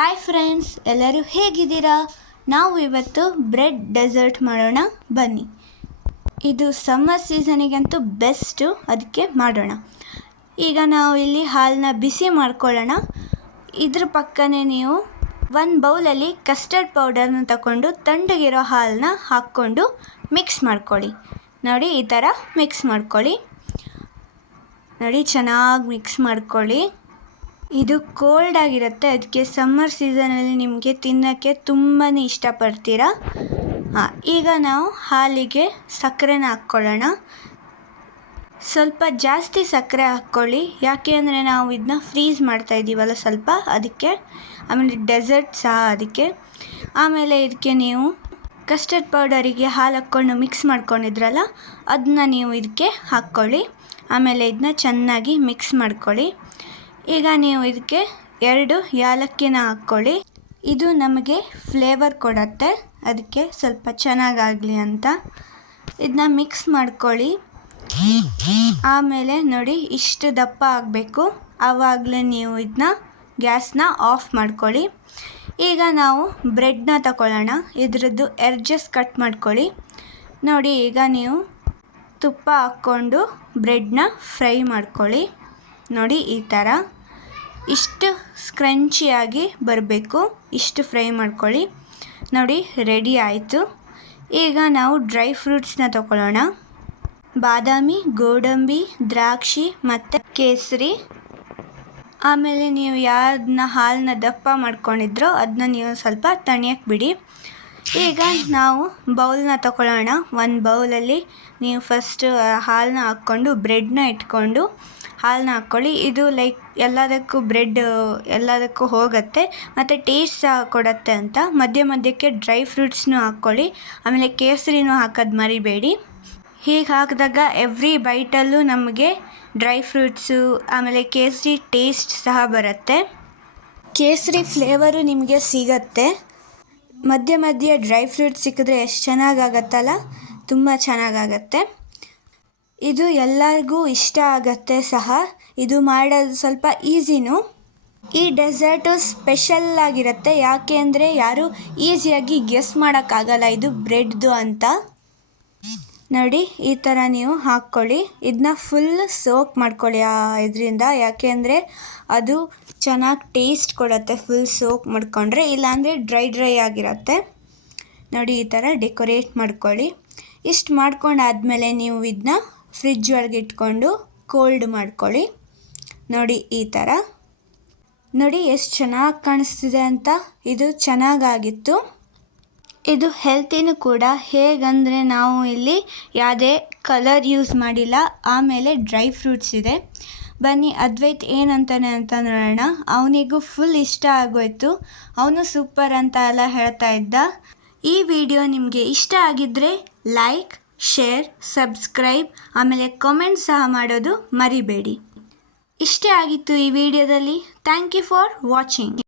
Hi friends, ಎಲ್ಲರೂ ಹೇಗಿದ್ದೀರಾ? ನಾವು ಇವತ್ತು ಬ್ರೆಡ್ ಡೆಸರ್ಟ್ ಮಾಡೋಣ ಬನ್ನಿ. ಇದು ಸಮ್ಮರ್ ಸೀಸನಿಗಂತೂ ಬೆಸ್ಟು, ಅದಕ್ಕೆ ಮಾಡೋಣ. ಈಗ ನಾವು ಇಲ್ಲಿ ಹಾಲನ್ನ ಬಿಸಿ ಮಾಡ್ಕೊಳ್ಳೋಣ. ಇದ್ರ ಪಕ್ಕನೇ ನೀವು ಒಂದು ಬೌಲಲ್ಲಿ ಕಸ್ಟರ್ಡ್ ಪೌಡರ್ನ ತಗೊಂಡು ತಣ್ಣಗಿರೋ ಹಾಲನ್ನ ಹಾಕ್ಕೊಂಡು ಮಿಕ್ಸ್ ಮಾಡ್ಕೊಳ್ಳಿ. ನೋಡಿ, ಈ ಥರ ಮಿಕ್ಸ್ ಮಾಡ್ಕೊಳ್ಳಿ. ನೋಡಿ, ಚೆನ್ನಾಗಿ ಮಿಕ್ಸ್ ಮಾಡ್ಕೊಳ್ಳಿ. ಇದು ಕೋಲ್ಡ್ ಆಗಿರುತ್ತೆ, ಅದಕ್ಕೆ ಸಮ್ಮರ್ ಸೀಸನಲ್ಲಿ ನಿಮಗೆ ತಿನ್ನೋಕ್ಕೆ ತುಂಬಾ ಇಷ್ಟಪಡ್ತೀರಾ. ಈಗ ನಾವು ಹಾಲಿಗೆ ಸಕ್ಕರೆನ ಹಾಕ್ಕೊಳ್ಳೋಣ. ಸ್ವಲ್ಪ ಜಾಸ್ತಿ ಸಕ್ಕರೆ ಹಾಕ್ಕೊಳ್ಳಿ, ಯಾಕೆ ಅಂದರೆ ನಾವು ಇದನ್ನ ಫ್ರೀಸ್ ಮಾಡ್ತಾಯಿದ್ದೀವಲ್ಲ ಸ್ವಲ್ಪ, ಅದಕ್ಕೆ. ಆಮೇಲೆ ಡೆಸರ್ಟ್ ಸಹ ಅದಕ್ಕೆ. ಆಮೇಲೆ ಇದಕ್ಕೆ ನೀವು ಕಸ್ಟರ್ಡ್ ಪೌಡರಿಗೆ ಹಾಲು ಹಾಕ್ಕೊಂಡು ಮಿಕ್ಸ್ ಮಾಡ್ಕೊಂಡಿದ್ರಲ್ಲ, ಅದನ್ನ ನೀವು ಇದಕ್ಕೆ ಹಾಕ್ಕೊಳ್ಳಿ. ಆಮೇಲೆ ಇದನ್ನ ಚೆನ್ನಾಗಿ ಮಿಕ್ಸ್ ಮಾಡ್ಕೊಳ್ಳಿ. ಈಗ ನೀವು ಇದಕ್ಕೆ 2 ಏಲಕ್ಕಿನ ಹಾಕ್ಕೊಳ್ಳಿ. ಇದು ನಮಗೆ ಫ್ಲೇವರ್ ಕೊಡುತ್ತೆ, ಅದಕ್ಕೆ ಸ್ವಲ್ಪ ಚೆನ್ನಾಗಾಗಲಿ ಅಂತ ಇದನ್ನ ಮಿಕ್ಸ್ ಮಾಡ್ಕೊಳ್ಳಿ. ಆಮೇಲೆ ನೋಡಿ, ಇಷ್ಟು ದಪ್ಪ ಆಗಬೇಕು, ಆವಾಗಲೇ ನೀವು ಇದನ್ನ ಗ್ಯಾಸ್ನ ಆಫ್ ಮಾಡ್ಕೊಳ್ಳಿ. ಈಗ ನಾವು ಬ್ರೆಡ್ನ ತಗೊಳ್ಳೋಣ. ಇದರದ್ದು ಎಡ್ಜಸ್ ಕಟ್ ಮಾಡ್ಕೊಳ್ಳಿ. ನೋಡಿ, ಈಗ ನೀವು ತುಪ್ಪ ಹಾಕ್ಕೊಂಡು ಬ್ರೆಡ್ನ ಫ್ರೈ ಮಾಡ್ಕೊಳ್ಳಿ. ನೋಡಿ, ಈ ಥರ ಇಷ್ಟು ಸ್ಕ್ರಂಚಿಯಾಗಿ ಬರಬೇಕು, ಇಷ್ಟು ಫ್ರೈ ಮಾಡ್ಕೊಳ್ಳಿ. ನೋಡಿ, ರೆಡಿ ಆಯಿತು. ಈಗ ನಾವು ಡ್ರೈ ಫ್ರೂಟ್ಸ್ನ ತಗೊಳ್ಳೋಣ. ಬಾದಾಮಿ, ಗೋಡಂಬಿ, ದ್ರಾಕ್ಷಿ ಮತ್ತು ಕೇಸರಿ. ಆಮೇಲೆ ನೀವು ಯಾವ್ದನ್ನ ಹಾಲನ್ನ ದಪ್ಪ ಮಾಡ್ಕೊಂಡಿದ್ರೋ ಅದನ್ನ ನೀವು ಸ್ವಲ್ಪ ತಣಿಯಕ್ಕೆ ಬಿಡಿ. ಈಗ ನಾವು ಬೌಲ್ನ ತಗೊಳ್ಳೋಣ. ಒಂದು ಬೌಲಲ್ಲಿ ನೀವು ಫಸ್ಟ್ ಹಾಲನ್ನ ಹಾಕ್ಕೊಂಡು ಬ್ರೆಡ್ನ ಇಟ್ಕೊಂಡು ಹಾಲನ್ನ ಹಾಕ್ಕೊಳ್ಳಿ. ಇದು ಲೈಕ್ ಎಲ್ಲದಕ್ಕೂ ಬ್ರೆಡ್ ಎಲ್ಲದಕ್ಕೂ ಹೋಗುತ್ತೆ ಮತ್ತು ಟೇಸ್ಟ್ ಸಹ ಕೊಡುತ್ತೆ ಅಂತ. ಮಧ್ಯಕ್ಕೆ ಡ್ರೈ ಫ್ರೂಟ್ಸ್ನೂ ಹಾಕ್ಕೊಳ್ಳಿ. ಆಮೇಲೆ ಕೇಸರಿನೂ ಹಾಕೋದು ಮರಿಬೇಡಿ. ಹೀಗೆ ಹಾಕಿದಾಗ ಎವ್ರಿ ಬೈಟಲ್ಲೂ ನಮಗೆ ಡ್ರೈ ಫ್ರೂಟ್ಸು ಆಮೇಲೆ ಕೇಸರಿ ಟೇಸ್ಟ್ ಸಹ ಬರುತ್ತೆ. ಕೇಸರಿ ಫ್ಲೇವರು ನಿಮಗೆ ಸಿಗತ್ತೆ. ಮಧ್ಯೆ ಡ್ರೈ ಫ್ರೂಟ್ಸ್ ಸಿಕ್ಕಿದ್ರೆ ಎಷ್ಟು ಚೆನ್ನಾಗಾಗತ್ತಲ್ಲ, ತುಂಬ ಚೆನ್ನಾಗಾಗತ್ತೆ. ಇದು ಎಲ್ಲರಿಗೂ ಇಷ್ಟ ಆಗತ್ತೆ ಸಹ. ಇದು ಮಾಡೋದು ಸ್ವಲ್ಪ ಈಸಿನೂ. ಈ ಡೆಸರ್ಟು ಸ್ಪೆಷಲ್ ಆಗಿರುತ್ತೆ, ಯಾಕೆ ಅಂದರೆ ಯಾರೂ ಈಸಿಯಾಗಿ ಗೆಸ್ ಮಾಡೋಕ್ಕಾಗಲ್ಲ ಇದು ಬ್ರೆಡ್ದು ಅಂತ. ನೋಡಿ, ಈ ಥರ ನೀವು ಹಾಕ್ಕೊಳ್ಳಿ. ಇದನ್ನ ಫುಲ್ ಸೋಕ್ ಮಾಡ್ಕೊಳ್ಳಿ ಇದರಿಂದ, ಯಾಕೆ ಅಂದರೆ ಅದು ಚೆನ್ನಾಗಿ ಟೇಸ್ಟ್ ಕೊಡುತ್ತೆ ಫುಲ್ ಸೋಕ್ ಮಾಡಿಕೊಂಡ್ರೆ. ಇಲ್ಲಾಂದರೆ ಡ್ರೈ ಆಗಿರುತ್ತೆ. ನೋಡಿ, ಈ ಥರ ಡೆಕೋರೇಟ್ ಮಾಡ್ಕೊಳ್ಳಿ. ಇಷ್ಟು ಮಾಡ್ಕೊಂಡಾದ್ಮೇಲೆ ನೀವು ಇದನ್ನ ಫ್ರಿಡ್ಜ್ ಒಳಗೆ ಇಟ್ಕೊಂಡು ಕೋಲ್ಡ್ ಮಾಡ್ಕೊಳ್ಳಿ. ನೋಡಿ, ಈ ಥರ. ನೋಡಿ ಎಷ್ಟು ಚೆನ್ನಾಗಿ ಕಾಣಿಸ್ತಿದೆ ಅಂತ. ಇದು ಚೆನ್ನಾಗಾಗಿತ್ತು. ಇದು ಹೆಲ್ತಿನೂ ಕೂಡ. ಹೇಗಂದರೆ ನಾವು ಇಲ್ಲಿ ಯಾವುದೇ ಕಲರ್ ಯೂಸ್ ಮಾಡಿಲ್ಲ. ಆಮೇಲೆ ಡ್ರೈ ಫ್ರೂಟ್ಸ್ ಇದೆ. ಬನ್ನಿ ಅದ್ವೈತ್ ಏನಂತಾನೆ ಅಂತ ನೋಡೋಣ. ಅವನಿಗೂ ಫುಲ್ ಇಷ್ಟ ಆಗೋಯ್ತು. ಅವನು ಸೂಪರ್ ಅಂತ ಎಲ್ಲ ಹೇಳ್ತಾ ಇದ್ದ. ಈ ವಿಡಿಯೋ ನಿಮಗೆ ಇಷ್ಟ ಆಗಿದ್ದರೆ ಲೈಕ್, ಶೇರ್, ಸಬ್ಸ್ಕ್ರೈಬ್ ಆಮೇಲೆ ಕಾಮೆಂಟ್ ಸಹ ಮಾಡೋದು ಮರಿಬೇಡಿ. ಇಷ್ಟೇ ಆಗಿತ್ತು ಈ ವಿಡಿಯೋದಲ್ಲಿ. Thank you for watching.